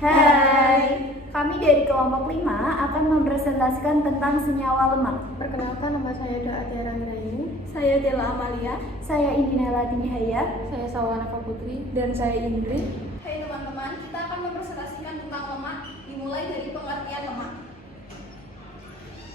Hai, kami dari kelompok 5 akan mempresentasikan tentang senyawa lemak. Perkenalkan, nama saya Doa Tiara Nuraini. Saya Dela Amalia. Saya Indinela Tinihaya. Saya Sawana Putri. Dan saya Indri. Hai teman-teman, kita akan mempresentasikan tentang lemak, dimulai dari pengertian lemak.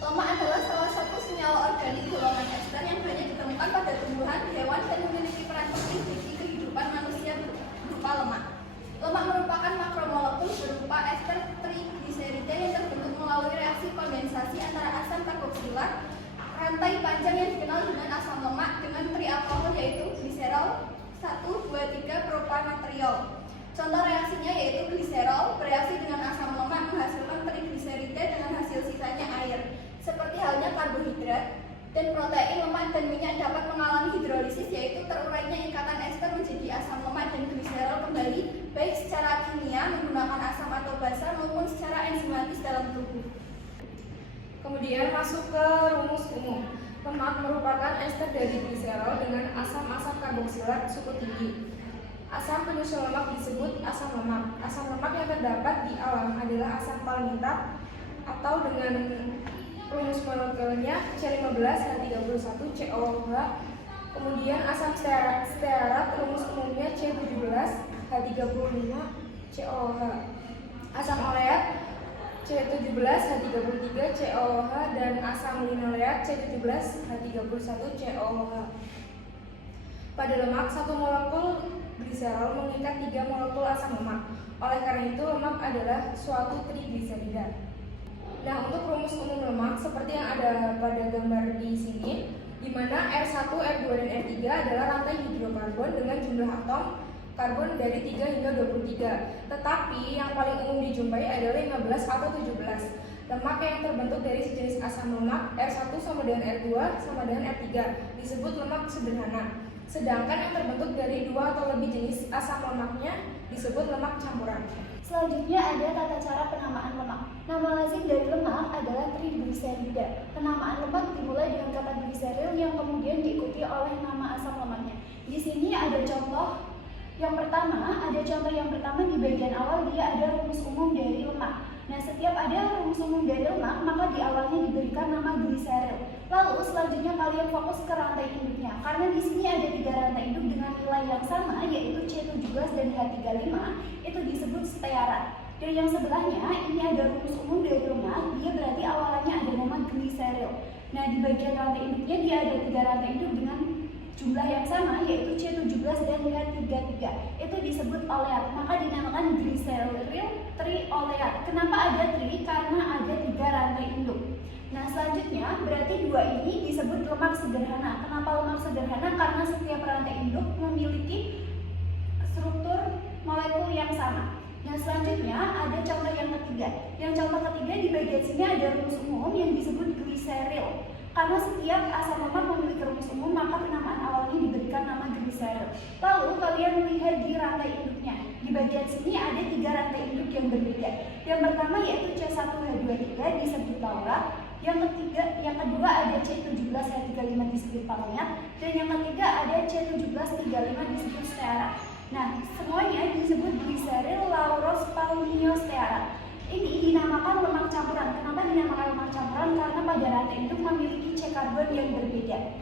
Lemak adalah salah satu senyawa organik golongan ester yang banyak ditemukan pada tumbuhan, hewan, dan memiliki peran penting bagi kehidupan manusia berupa lemak. Lemak merupakan makromolekul berupa ester trigliserida yang terbentuk melalui reaksi kondensasi antara asam karboksilat, rantai panjang yang dikenal dengan asam lemak, dengan trialkohol yaitu gliserol 1,2,3 propanatriol. Contoh reaksinya yaitu gliserol bereaksi dengan asam lemak menghasilkan trigliserida dengan hasil sisanya air. Seperti halnya karbohidrat dan protein, lemak, dan minyak dapat mengalami hidrolisis, yaitu terurainya ikatan ester menjadi asam lemak dan gliserol kembali, baik secara kimia menggunakan asam atau basa maupun secara enzimatis dalam tubuh. Kemudian masuk ke rumus umum. Lemak merupakan ester dari gliserol dengan asam-asam karboksilat suku tinggi. Asam penyusun lemak disebut asam lemak. Asam lemak yang terdapat di alam adalah asam palmitat atau dengan rumus molekulnya C15H31COOH. Kemudian asam stearat rumus umumnya C17H35COOH. Asam oleat C17H33COOH dan asam linoleat C17H31COOH. Pada lemak, satu molekul gliserol mengikat 3 molekul asam lemak. Oleh karena itu, lemak adalah suatu trigliserida. Nah, untuk rumus umum lemak seperti yang ada pada gambar di sini, di mana R1, R2, dan R3 adalah rantai hidrokarbon dengan jumlah atom karbon dari 3 hingga 23. Tetapi yang paling umum dijumpai adalah 15 atau 17. Lemak yang terbentuk dari sejenis asam lemak R1 sama dengan R2 sama dengan R3 disebut lemak sederhana. Sedangkan yang terbentuk dari 2 atau lebih jenis asam lemaknya disebut lemak campuran. Selanjutnya ada tata cara penamaan lemak. Nama lazim dari lemak adalah trigliserida. Penamaan lemak dimulai dengan kata gliseril yang kemudian diikuti oleh nama asam lemaknya. Di sini ada contoh yang pertama di bagian awal dia ada rumus umum dari lemak. Nah, setiap ada rumus umum dari lemak, maka di awalnya diberikan nama gliseril. Lalu selanjutnya kalian fokus ke rantai induknya. Karena di sini ada 3 rantai induk dengan nilai yang sama, yaitu C17 dan H35, itu disebut stearat. Dan yang sebelahnya ini ada rumus umum dari lemak, dia berarti awalannya ada nama gliseril. Nah, di bagian rantai induknya dia ada 3 rantai induk dengan jumlah yang sama, yaitu C17 dan H33. Itu disebut oleat, maka dinamakan gliseril trioleat. Kenapa ada tri? Karena ada 3 rantai induk. Nah, selanjutnya berarti 2 ini disebut lemak sederhana. Kenapa lemak sederhana? Karena setiap rantai induk memiliki struktur molekul yang sama. Yang selanjutnya ada contoh yang ketiga. Yang contoh ketiga di bagian sini ada rumus umum yang disebut gliseril. Karena setiap asam lemak memiliki rumus umum, maka penamaan awalnya diberikan nama gliseril. Lalu kalian melihat di rantai induknya. Di bagian sini ada 3 rantai induk yang berbeda. Yang pertama yaitu C1H23 disebut laurat. Yang kedua ada C17H35 disebut palmitat. Dan yang ketiga ada C1735 disebut stearat. Nah, semuanya disebut gliseril lauros palmio stearat. Ini dinamakan lemak campuran. Kenapa dinamakan lemak campuran? Karena pada rantai induk memiliki C karbon yang berbeda.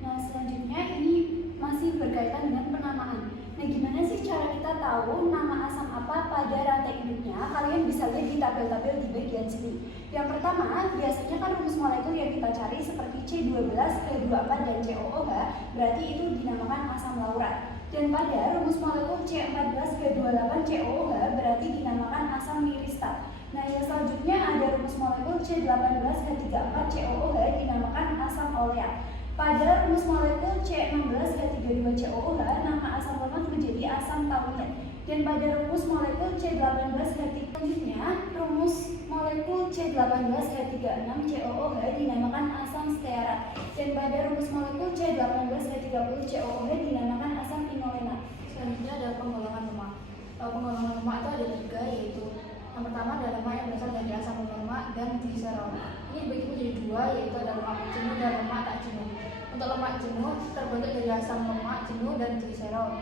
Nah, selanjutnya ini masih berkaitan dengan penamaan. Nah, gimana sih cara kita tahu nama asam apa pada rantai induknya? Kalian bisa lihat di tabel-tabel di bagian sini. Yang pertama, biasanya kan rumus molekul yang kita cari seperti C12, P24, dan COOH, berarti itu dinamakan asam laurat. Dan pada rumus molekul C14, P28, COOH berarti dinamakan asam miristat. Nah, yang selanjutnya ada rumus molekul C18, H34, COOH dinamakan asam oleat. Pada rumus molekul C16, H32, COOH, nama asam lemak menjadi asam taurin. Dan pada rumus molekul C18, H3 selanjutnya, rumus molekul C18, H36, COOH dinamakan asam stearat. Dan pada rumus molekul C18, H30, COOH dinamakan asam inolenat. Selanjutnya ada penggolongan lemak. Penggolongan lemak itu ada 3, yaitu yang pertama ada lemak yang berasal dari asam lemak dan gliserol. Ini dibagi menjadi 2, yaitu ada lemak jenuh dan lemak tak jenuh. Untuk lemak jenuh terbentuk dari asam lemak jenuh dan gliserol.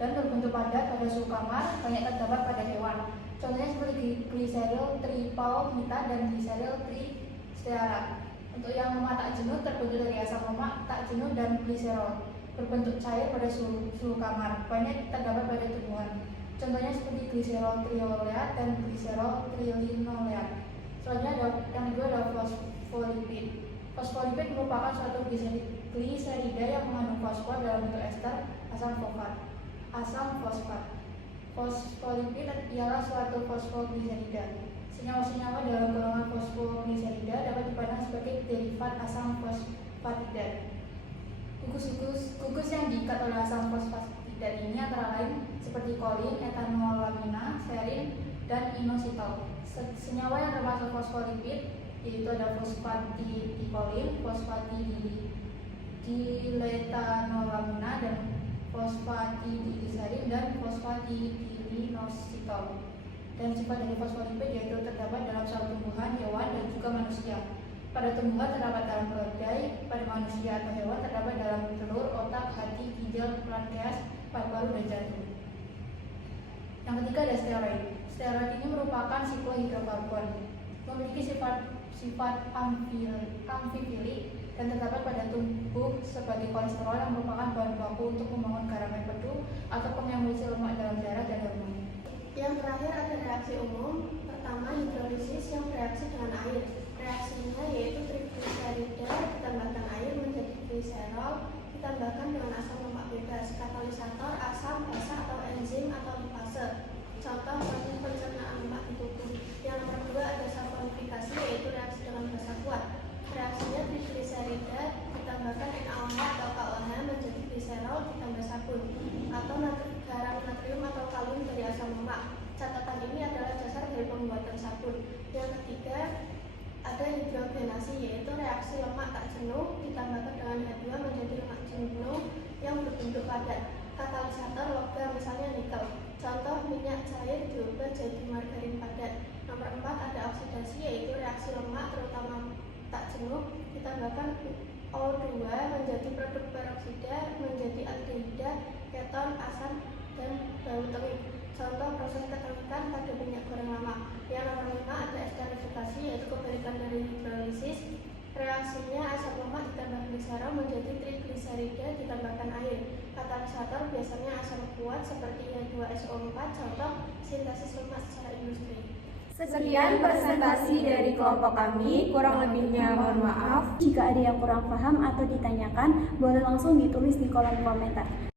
dan berbentuk padat pada suhu kamar, banyak terdapat pada hewan. Contohnya seperti gliseril tripalmita dan gliseril tristearat. Untuk yang lemak tak jenuh terbentuk dari asam lemak tak jenuh dan gliserol, berbentuk cair pada suhu kamar, banyak terdapat pada tumbuhan. Contohnya seperti gliserol trioleat dan gliserol trilinoleat. Selanjutnya yang kedua adalah fosfolipid. Fosfolipid merupakan suatu gliserida yang mengandung fosfor dalam bentuk ester asam fosfat. Fosfolipid ialah suatu fosfogliserida. Senyawa-senyawa dalam golongan fosfogliserida dapat dipandang sebagai derivat asam fosfatida. Gugus yang diikat oleh asam fosfatida ini antara lain seperti kolin, etanolamina, serin, dan inositol. Senyawa yang termasuk fosfolipid yaitu ada fosfatidilkolin, fosfatidilethanolamina, dan fosfatidilserin, dan fosfatidilinositol. Dan sifat dari fosfolipid yaitu terdapat dalam sel tumbuhan, hewan, dan juga manusia. Pada tumbuhan terdapat dalam keledai, pada manusia atau hewan terdapat dalam telur, otak, hati, ginjal, pankreas, paru-paru, dan jantung. Yang ketiga ada steroid. Steroid ini merupakan siklohidrokarbon, memiliki sifat amfifilik dan terdapat pada tubuh sebagai kolesterol yang merupakan bahan baku untuk membangun garam empedu atau pengemulsi lemak dalam darah dan hormon. Yang terakhir ada reaksi umum. Pertama, hidrolisis yang bereaksi dengan air. Reaksinya yaitu trigliserida ditambahkan air menjadi gliserol ditambahkan dengan asam lemak bebas. Katalisator asam basa atau enzim atau lipase. Contoh proses pencernaan lemak di tubuh. Yang nomor kedua ada saponifikasi yaitu reaksi dengan basa kuat. Reaksinya trigliserida ditambahkan NaOH atau KOH menjadi gliserol ditambah sabun atau garam natrium atau kalium dari asam lemak. Catatan ini adalah dasar dari pembuatan sabun. Yang ketiga ada hidrogenasi yaitu reaksi lemak tak jenuh ditambahkan dengan H2 menjadi lemak jenuh yang berbentuk padat. Katalisator logam misalnya nikel. Contoh minyak cair diubah jadi margarin padat. Nomor 4 ada oksidasi yaitu reaksi lemak terutama tak jenuh ditambahkan O2 menjadi produk peroksida menjadi aldehida, keton, asam, dan bau tengik. Contoh proses ketengikan pada minyak goreng lama. Yang nomor 5 ada esterifikasi yaitu kebalikan dari hidrolisis. Reaksinya asam lemak ditambah gliserol menjadi trigliserida ditambahkan air. Katalisator biasanya asam kuat seperti H2SO4. Contoh sintesis lemak secara industri. Sekian presentasi dari kelompok kami, kurang lebihnya mohon maaf. Jika ada yang kurang paham atau ditanyakan, boleh langsung ditulis di kolom komentar.